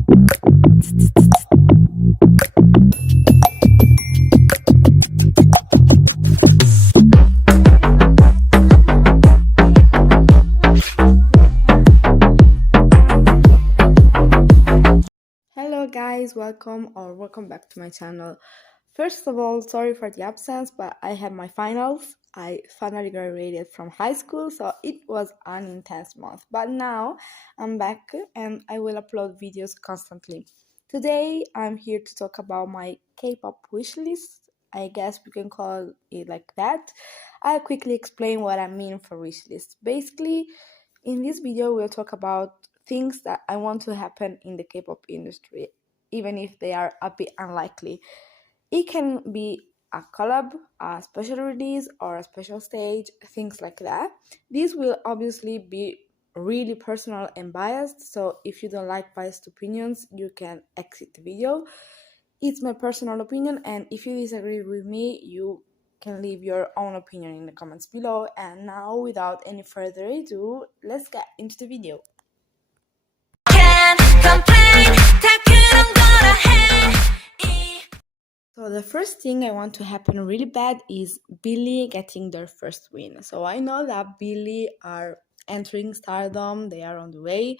Hello guys, welcome back to my channel. First of all, sorry for the absence, but I had my finals. I finally graduated from high school, so it was an intense month. But now I'm back and I will upload videos constantly. Today I'm here to talk about my K-pop wishlist. I guess we can call it like that. I'll quickly explain what I mean for wishlist. Basically, in this video, we'll talk about things that I want to happen in the K-pop industry, even if they are a bit unlikely. It can be a collab, a special release, or a special stage, things like that. These will obviously be really personal and biased, so if you don't like biased opinions, you can exit the video. It's my personal opinion, and if you disagree with me, you can leave your own opinion in the comments below. And now, without any further ado, let's get into the video. So the first thing I want to happen really bad is billlie getting their first win. So I know that billlie are entering stardom, they are on the way,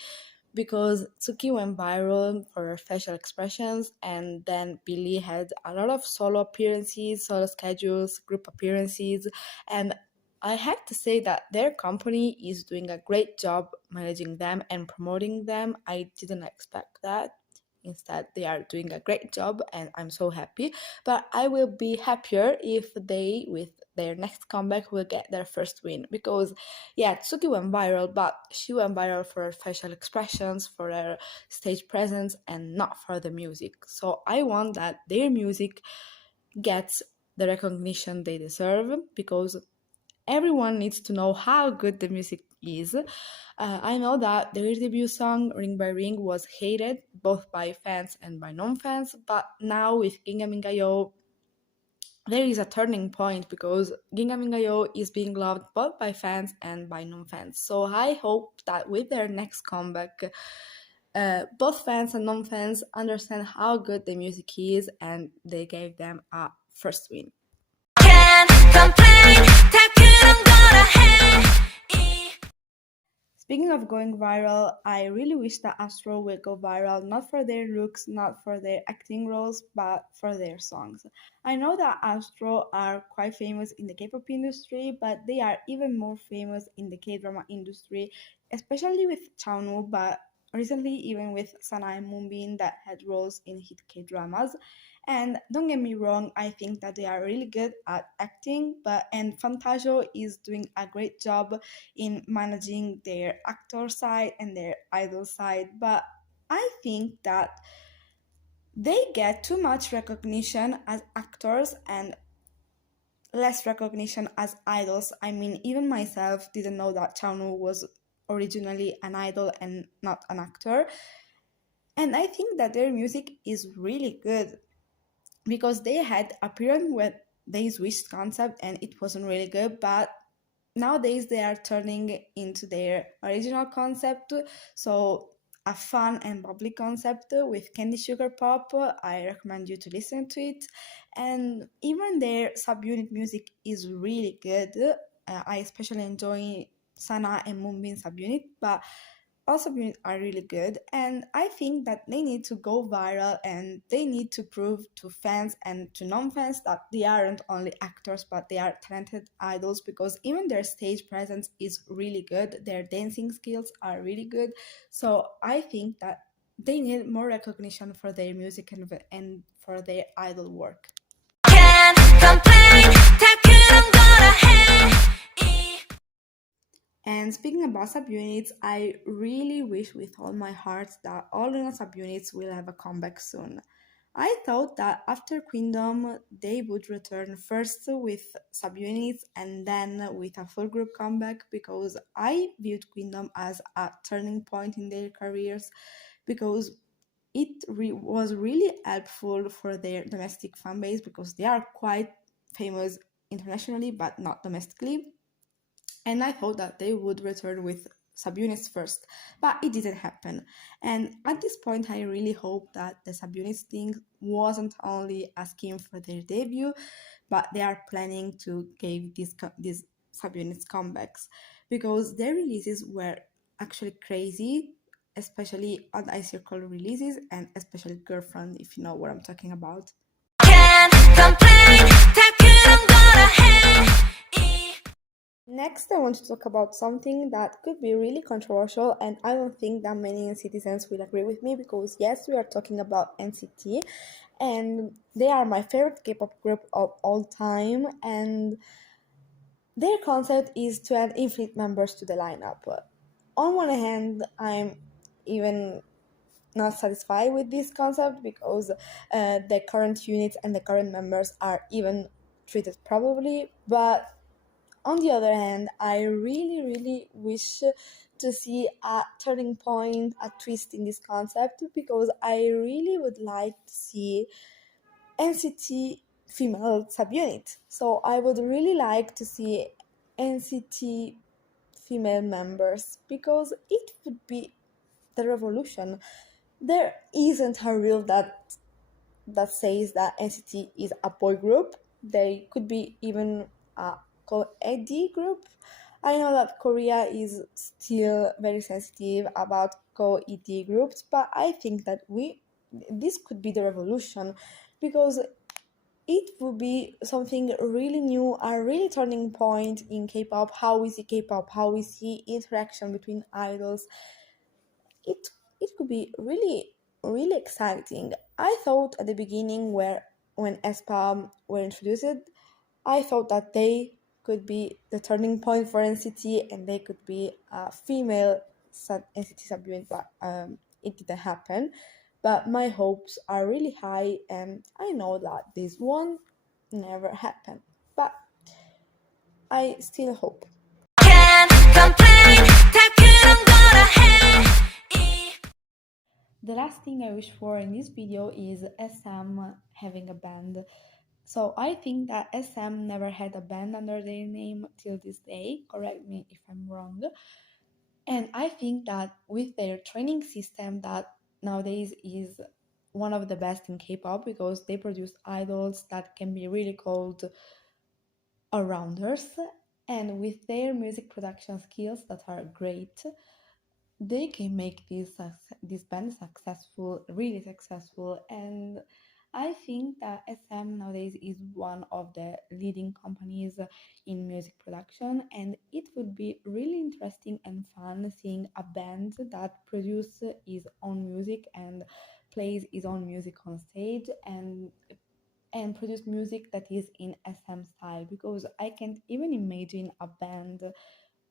because Tsuki went viral for her facial expressions, and then billlie had a lot of solo appearances, solo schedules, group appearances, and I had to say that their company is doing a great job managing them and promoting them. I didn't expect that. Instead, they are doing a great job, and I'm so happy. But I will be happier if they, with their next comeback, will get their first win. Because, yeah, Tsuki went viral, but she went viral for her facial expressions, for her stage presence, and not for the music. So I want that their music gets the recognition they deserve, because everyone needs to know how good the music is. I know that their debut song, Ring by Ring, was hated both by fans and by non-fans, but now with Ginga there is a turning point, because Ginga is being loved both by fans and by non-fans. So I hope that with their next comeback, both fans and non-fans understand how good the music is, and they gave them a first win. Speaking of going viral, I really wish that Astro will go viral, not for their looks, not for their acting roles, but for their songs. I know that Astro are quite famous in the K-pop industry, but they are even more famous in the K-drama industry, especially with Chaunu, but recently even with Sana and Moonbin that had roles in hit K-dramas. And don't get me wrong, I think that they are really good at acting, and Fantasio is doing a great job in managing their actor side and their idol side. But I think that they get too much recognition as actors and less recognition as idols. I mean, even myself didn't know that Chaunu was originally an idol and not an actor. And I think that their music is really good, because they had a period where they switched concept and it wasn't really good, but nowadays they are turning into their original concept, so a fun and bubbly concept with candy sugar pop. I recommend you to listen to it, and even their subunit music is really good. I especially enjoy Sana and Moonbin subunit, but all subunits are really good, and I think that they need to go viral, and they need to prove to fans and to non-fans that they aren't only actors, but they are talented idols, because even their stage presence is really good, their dancing skills are really good. So I think that they need more recognition for their music and for their idol work. And speaking about subunits, I really wish with all my heart that all Loona subunits will have a comeback soon. I thought that after Queendom, they would return first with subunits and then with a full group comeback, because I viewed Queendom as a turning point in their careers, because it was really helpful for their domestic fan base, because they are quite famous internationally but not domestically. And I thought that they would return with subunits first, but it didn't happen. And at this point, I really hope that the subunits thing wasn't only a scheme for their debut, but they are planning to give these subunits comebacks, because their releases were actually crazy, especially on Ice Circle releases, and especially Girlfriend, if you know what I'm talking about. Next, I want to talk about something that could be really controversial, and I don't think that many citizens will agree with me, because yes, we are talking about NCT, and they are my favorite K-pop group of all time, and their concept is to add infinite members to the lineup. On one hand, I'm even not satisfied with this concept, because the current units and the current members are even treated probably, but on the other hand, I really, really wish to see a turning point, a twist in this concept, because I really would like to see NCT female subunit. So I would really like to see NCT female members, because it would be the revolution. There isn't a rule that says that NCT is a boy group. They could be even a co-ed group. I know that Korea is still very sensitive about co-ed groups, but I think that this could be the revolution, because it would be something really new, a really turning point in K-pop. How we see K-pop, how we see interaction between idols. It could be really, really exciting. I thought at the beginning, when Aespa were introduced, I thought that they could be the turning point for NCT, and they could be a female NCT subunit, but it didn't happen. But my hopes are really high, and I know that this won't never happen. But I still hope. The last thing I wish for in this video is SM having a band. So I think that SM never had a band under their name till this day. Correct me if I'm wrong. And I think that with their training system, that nowadays is one of the best in K-pop, because they produce idols that can be really called all-rounders, and with their music production skills that are great, they can make this band successful, really successful. And I think that SM nowadays is one of the leading companies in music production, and it would be really interesting and fun seeing a band that produces its own music and plays its own music on stage, and produce music that is in SM style, because I can't even imagine a band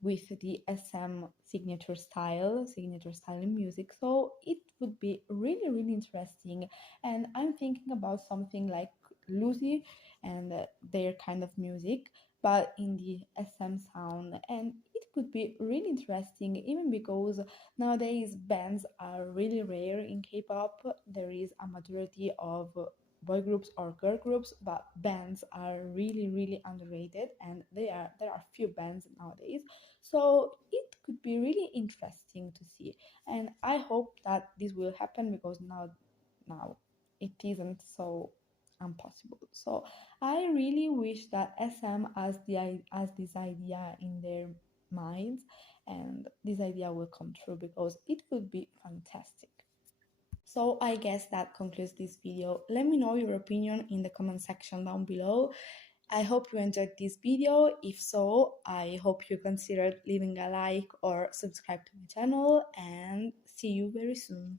with the SM signature style in music. So it would be really, really interesting. And I'm thinking about something like Lucy and their kind of music, but in the SM sound. And it could be really interesting, even because nowadays bands are really rare in K-pop. There is a majority of boy groups or girl groups, but bands are really, really underrated, and there are few bands nowadays. So it could be really interesting to see, and I hope that this will happen, because now it isn't so impossible. So I really wish that SM has this idea in their minds, and this idea will come true, because it would be fantastic. So I guess that concludes this video. Let me know your opinion in the comment section down below. I hope you enjoyed this video. If so, I hope you considered leaving a like or subscribe to my channel, and see you very soon.